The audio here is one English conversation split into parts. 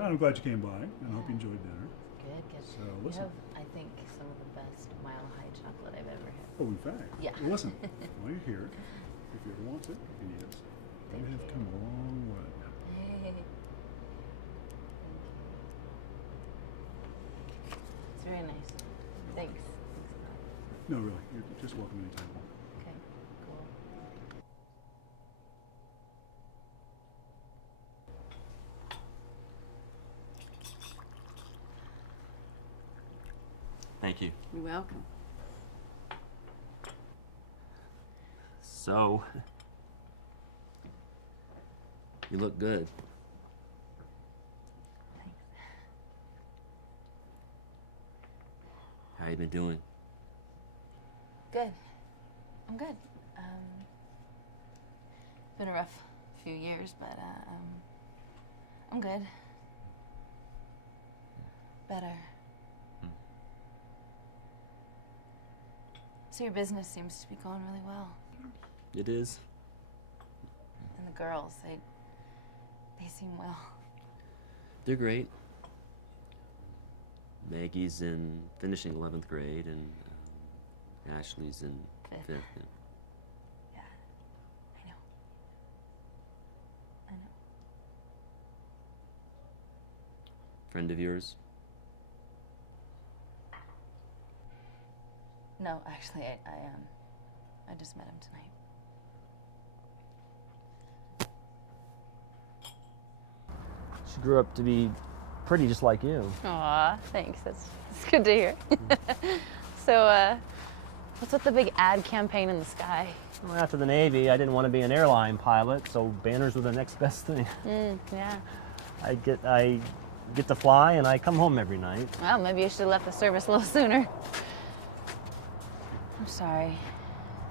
I'm glad you came by, and I hope you enjoyed dinner. Good, good. So, You listen. have, I think, some of the best Mile High chocolate I've ever had. Oh, in fact. Yeah. Well, listen, while you're here, if you ever want it, if you need it, Thank you have you. come a long way. It's very nice. Thanks. Thanks a lot. No, really, you're just welcome anytime. Okay, cool. Thank you. You're welcome. So, you look good. Thanks. How you been doing? Good. I'm good. Been a rough few years, but I'm good. Better. So your business seems to be going really well. It is. And the girls, they seem well. They're great. Maggie's in finishing 11th grade, and Ashley's in Fifth. 5th. Yeah, I know. I know. Friend of yours? No, actually, I just met him tonight. She grew up to be pretty just like you. Aw, thanks. That's good to hear. So, what's with the big ad campaign in the sky? Well, after the Navy, I didn't want to be an airline pilot, so banners were the next best thing. Yeah. I get to fly, and I come home every night. Well, maybe you should have left the service a little sooner. I'm sorry.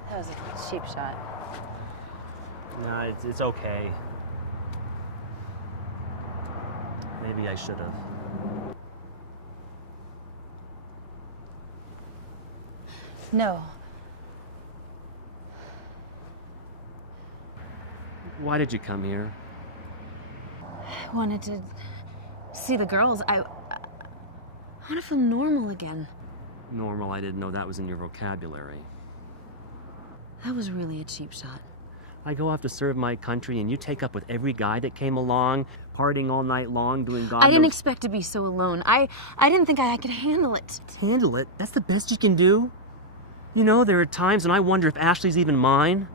That was a cheap shot. No, it's okay. Maybe I should have. No. Why did you come here? I wanted to see the girls. I want to feel normal again. Normal, I didn't know that was in your vocabulary. That was really a cheap shot. I go off to serve my country, and you take up with every guy that came along, partying all night long, doing God I didn't knows- expect to be so alone. I didn't think I could handle it. Handle it? That's the best you can do? You know, there are times when I wonder if Ashley's even mine.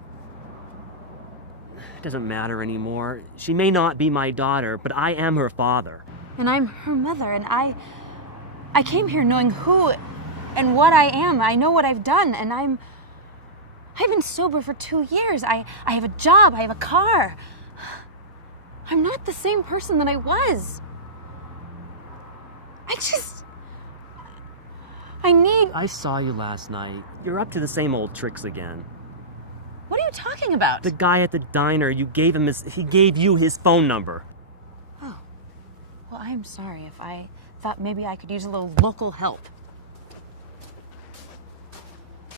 It doesn't matter anymore. She may not be my daughter, but I am her father. And I'm her mother, and I came here knowing who and what I am. I know what I've done, and I've been sober for 2 years. I have a job, I have a car. I'm not the same person that I was. I saw you last night. You're up to the same old tricks again. What are you talking about? The guy at the diner, he gave you his phone number. Oh, well, I'm sorry if I thought maybe I could use a little local help.